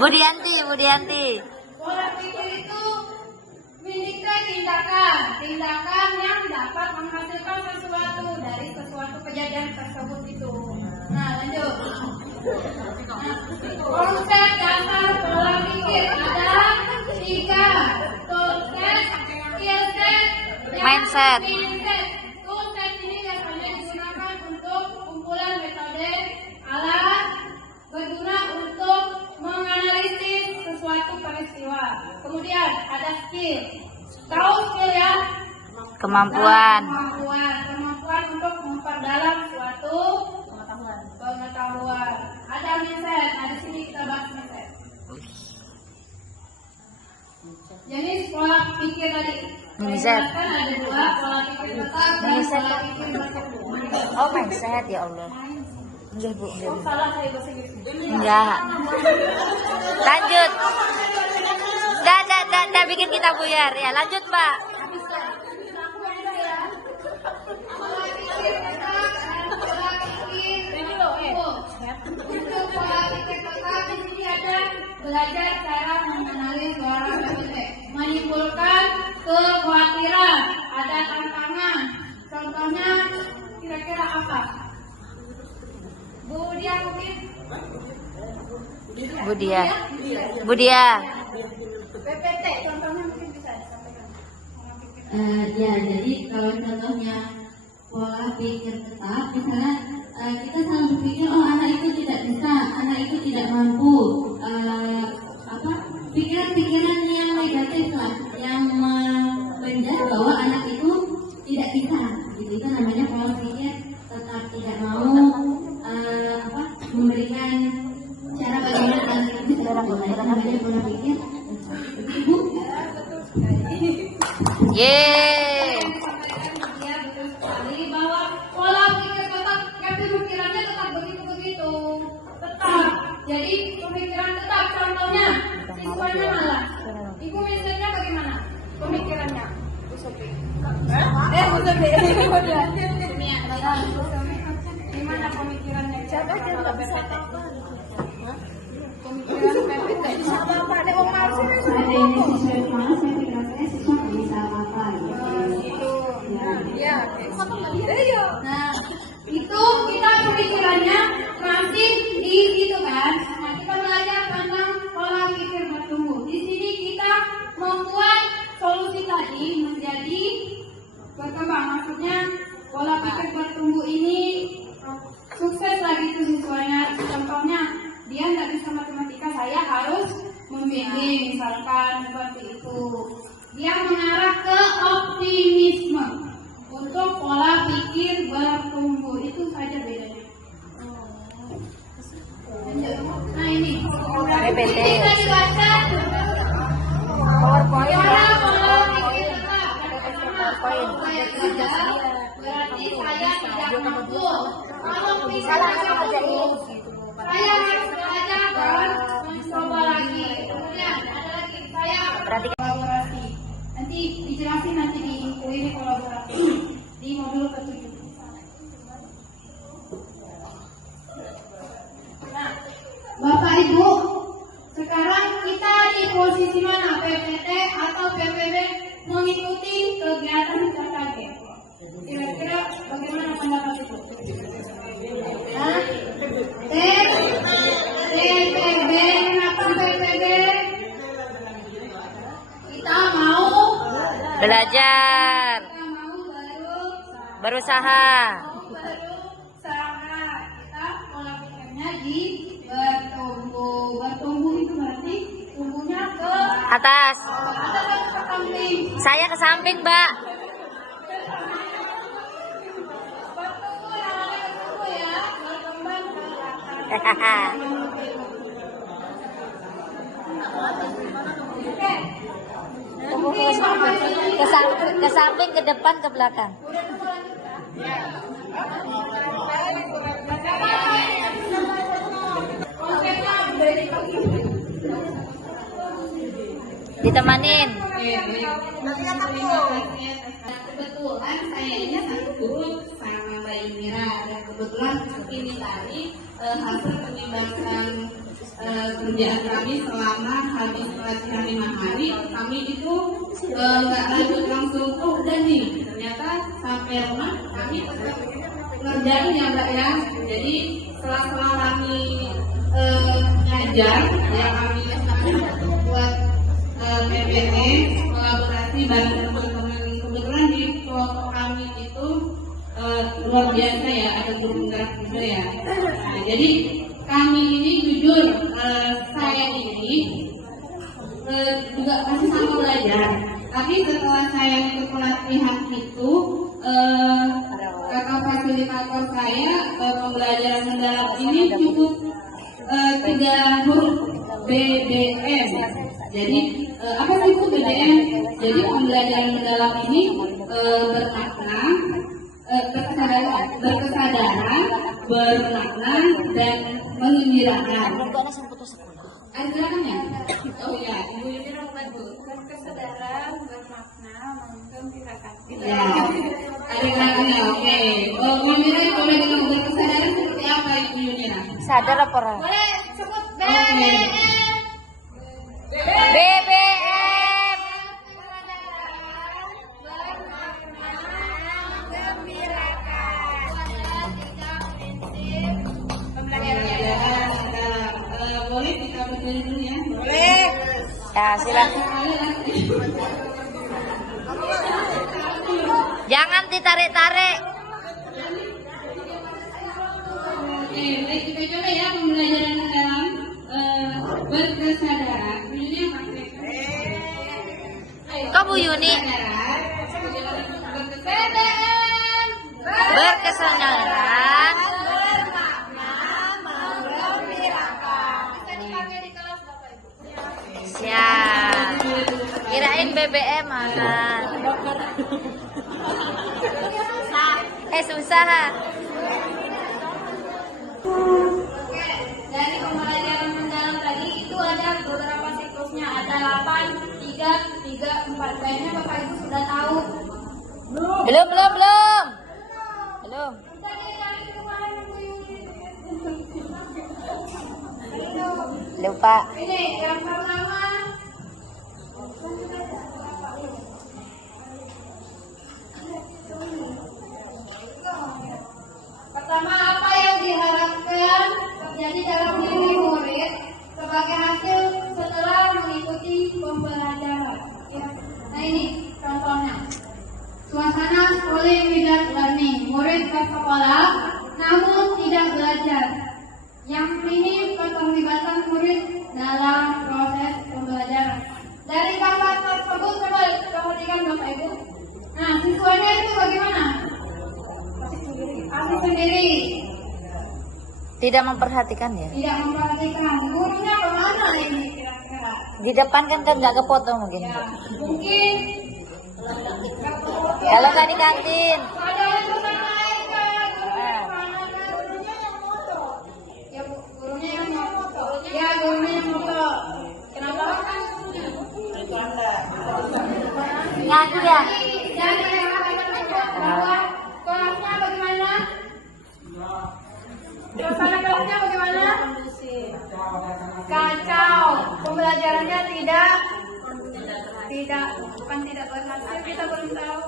Budianti. Pola pikir itu mendidik tindakan yang dapat menghasilkan sesuatu dari sesuatu kejadian tersebut itu. Nah, lanjut. Konsep dasar pola pikir ada 3. Konsep, skill set, dan Mindset. Konsep ini biasanya digunakan untuk kumpulan metode alat berguna untuk menganalisis sesuatu peristiwa. Kemudian ada skill. Tahu skill ya? Kemampuan. Kemampuan untuk memperdalam suatu pengetahuan. Ada mindset. Nah, di sini kita bahas mindset. Jadi pola pikir tadi. Mindset. Kan ada 2, pola pikir tetap dan Mindset. pola pikir berkembang. Oh, mindset ya Allah. Enggak, Bu. Salah saya bahasa Inggris. Enggak. Lanjut. Dah bikin kita buyar. Ya, lanjut, Mbak. Untuk pola pikir tetap di sini ada belajar cara mengenali suara menimbulkan kekhawatiran, ada tantangan. Contohnya kira-kira apa? Budia mungkin? Budia. PPT contohnya mungkin bisa disampaikan. Ya, jadi kalau contohnya pola pikir tetap, misalnya kita selalu berpikir, oh anak itu tidak bisa, anak itu tidak mampu, pikiran-pikiran yang negatif lah, yang menjadi bahwa anak itu tidak bisa, gitu. Itu namanya pola pikir tetap, tidak mau memberikan cara bagaimana anak itu bisa berguna. Itu namanya pola pikir. Ibu. Yeay. Ya, betul sekali bahwa pola pikir tetap, ya pemikirannya tetap begitu-begitu. Tetap. Jadi pemikiran tetap, contohnya siswanya malah. Ibu misalnya bagaimana pemikirannya? Bu Sofi. Gimana pemikirannya? Siapa aja nggak bisa apa-apa. Pemikiran PPT bisa apa-apa. Ada orang malas Ada yang siswa yang malas, saya pikir saya siswa nggak bisa apa-apa. gitu. Ya, nah itu kita pemikirannya masih di situ kan. Nah, kita belajar tentang pola pikir bertumbuh. Di sini kita membuat solusi tadi menjadi berkembang. Maksudnya pola pikir bertumbuh ini sukses lagi tuh siswanya. Contohnya dia nggak bisa matematika, saya harus membimbing misalkan seperti itu. Dia mengarah ke optimisme untuk pola pikir bertumbuh, itu saja bedanya. Nah ini PPT. kita dibaca PowerPoint. pola pikir tetap. PowerPoint. Berarti saya tidak mampu. Kalau bisa saya harus belajar dan mencoba lagi. Kemudian ada lagi saya kolaborasi. Nanti dijelasin nanti di ini kolaborasi di modul ke-7. Nah, Bapak Ibu, sekarang kita di posisi mana? PPT atau PPB mengikuti kegiatan KKG? Kira-kira bagaimana pendapat Ibu? Nah, PPB, kenapa PPB? Kita mau Belajar. kita mau Berusaha. berusaha. Kita pola pikirnya di bertumbuh itu berarti tumbuhnya ke Atas. atas atau ke samping. Saya ke samping, Mbak. Bertumbuh ya, berkembang ke atas. Oke. Ke samping, ke depan, ke belakang. Ditemanin. Kebetulan saya ini satu grup sama Mbak Indira, dan kebetulan seperti ini tadi hasil penimbangan kerjaan kami selama habis pelatihan 5 hari, kami itu nggak lanjut langsung, oh udah nih, ternyata sampai rumah kami tetap ngerjain ya Mbak ya. Jadi setelah kami ngajar, ya kami buat PPT, kolaborasi bareng teman-teman. Kebetulan di kelompok kami itu luar biasa ya, ada guru penggerak juga ya. Nah, jadi kami ini jujur, saya ini juga masih sama belajar. Tapi setelah saya ikut pelatihan itu, kakak fasilitator saya pembelajaran mendalam ini cukup 3 huruf BBM. Jadi apa sih itu BBM? Jadi pembelajaran mendalam ini bermakna, berkesadaran, bermakna dan menggembirakan. Ada gerakannya? Oh ya, Ibu Yunira membantu. Berkesadaran, bermakna, menggembirakan. Ya, ada gerakannya. Oke. Ibu Yunira boleh bilang berkesadaran seperti apa Ibu Yunira? Sadar apa ora? Boleh sebut Oke. BBM. Boleh kita berdiri dulu ya? Boleh. Ya, silakan. Jangan ditarik-tarik. Oke, baik kita coba ya pembelajaran mendalam berkesadaran. Bunyinya pakai. Kok Bu Yuni? Berkesadaran. Siap. Kirain BBM mana? Susah. Dari pembelajaran mendalam tadi itu ada beberapa siklusnya, ada 8, 3, 3, 4. Kayaknya Bapak Ibu sudah tahu. Belum. Lupa. Ini yang pertama. Pertama, apa yang diharapkan terjadi dalam diri murid sebagai hasil setelah mengikuti pembelajaran. Ya. Nah ini contohnya. Suasana schooling without learning. Murid ke sekolah namun tidak belajar. Yang ini keterlibatan murid dalam proses pembelajaran. Dari gambar tersebut coba perhatikan Bapak Ibu. Nah, siswanya itu bagaimana? Asik sendiri. Tidak memperhatikan ya? Tidak memperhatikan. Gurunya kemana ini kira-kira? Di depan kan nggak kepotong mungkin. Ya, mungkin Kalau nggak di kantin. ada yang susah naik kan? Gurunya kemana kan? Gurunya yang moto. Ya Bu, gurunya yang moto. Ya gurunya yang moto. Kenapa? Ngaku ya? Dan bahwa kelasnya bagaimana? Suasana kelasnya bagaimana? Kacau. Pembelajarannya bukan tidak berhasil, kita belum tahu.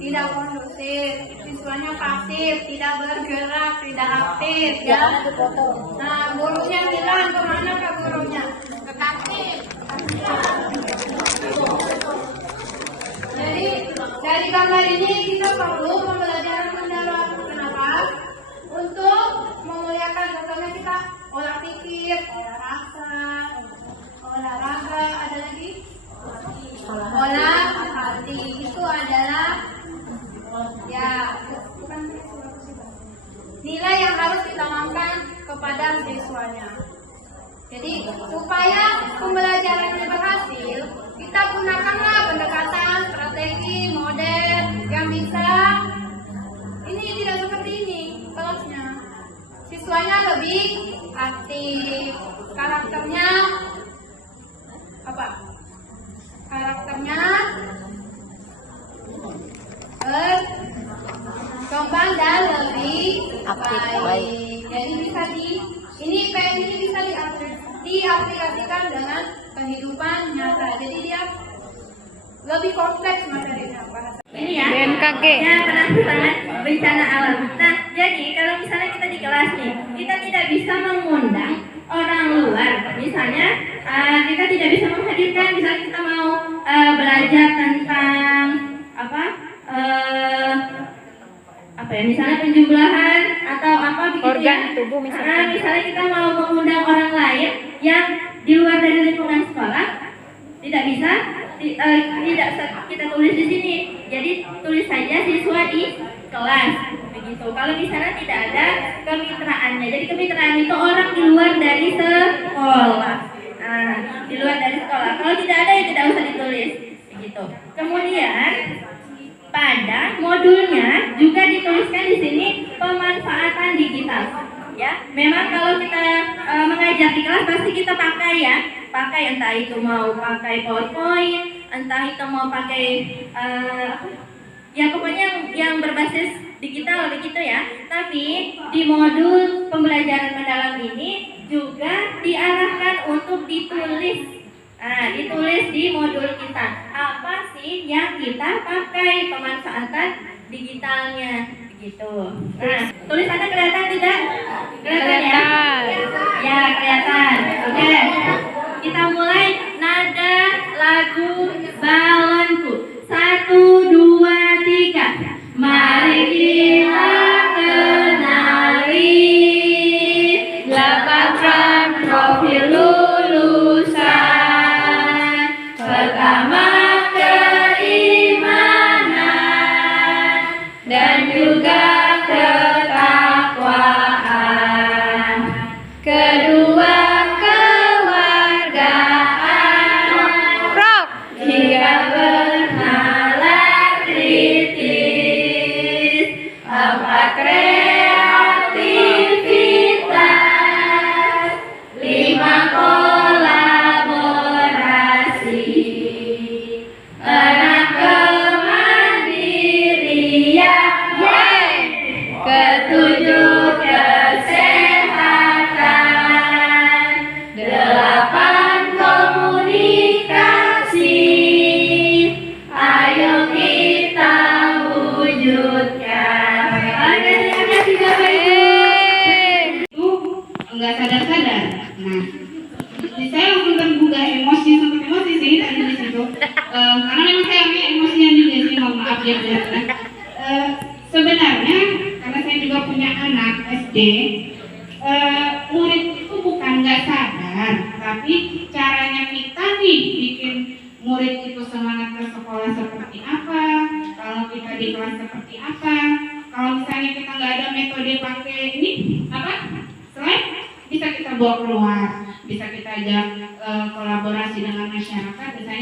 Tidak kondusif, siswanya pasif, tidak bergerak, tidak aktif, ya. Nah, gurunya bilang kemana ke gurunya? Ke kantin. Jadi dari gambar ini kita perlu pembelajaran mendalam. Kenapa? Untuk memuliakan, contohnya kita olah pikir, olah rasa, olahraga, ada lagi olah hati. Itu adalah ya bukan nilai yang harus ditanamkan kepada siswanya. Jadi supaya pembelajarannya berhasil, kita gunakanlah pendekatan strategi model yang bisa ini tidak seperti ini kelasnya. Siswanya lebih aktif, karakternya apa? Karakternya berkembang dan lebih Aktif, baik. baik. Jadi bisa ini bisa diaktifkan diaplikasikan dengan kehidupan nyata. Jadi dia lebih kompleks materinya bahasa. Ini ya. BMKG. Ya, penanggulangan bencana alam. Nah, jadi kalau misalnya kita di kelas nih, kita tidak bisa mengundang orang luar. Misalnya kita tidak bisa menghadirkan, misalnya kita mau belajar tentang apa ya, misalnya penjumlahan atau apa begitu Organ ya. tubuh misalnya. Misalnya kita mau mengundang orang lain yang di luar dari lingkungan sekolah, tidak bisa. Tidak kita tulis di sini. Jadi tulis saja siswa di kelas begitu. Kalau misalnya tidak ada kemitraannya. Jadi kemitraan itu orang di luar dari sekolah. Nah, di luar dari sekolah. Kalau tidak ada ya tidak usah ditulis begitu. Kemudian pada modulnya juga dituliskan di sini pemanfaatan digital. Ya, memang kalau kita mengajar di kelas pasti kita pakai ya, pakai entah itu mau pakai PowerPoint, entah itu mau pakai ya pokoknya yang berbasis digital begitu ya. Tapi di modul pembelajaran mendalam ini juga diarahkan untuk ditulis. Nah, ditulis di modul kita. Apa sih yang kita pakai pemanfaatan digitalnya begitu. Nah, tulisannya kelihatan tidak? Kelihatan ya? Ya, kelihatan. Oke. Kita mulai nada lagu balonku. 1, 2, 3. Mari kita kenali 8 profil lulusan. Pertama keimanan dan juga ketakwaan. Kedua kewargaan. Tiga bernalar kritis. 4 kreativitas. 5 kolaborasi. 6 kemandirian. Ketujuh kesehatan. 8 komunikasi. Ayo kita wujudkan. Oke, terima kasih Bapak Ibu. Itu nggak sadar-sadar. Nah, saya langsung tergugah emosi sih tadi di situ. Karena memang saya emosian juga sih, mohon maaf ya benar. Sebenarnya karena saya juga punya anak SD, murid itu bukan nggak sadar, tapi caranya kita nih bikin murid itu semangat ke sekolah seperti apa, kalau kita di kelas seperti apa. Kalau misalnya kita nggak ada metode pakai ini slide, bisa kita bawa keluar, bisa kita ajak kolaborasi dengan masyarakat, misalnya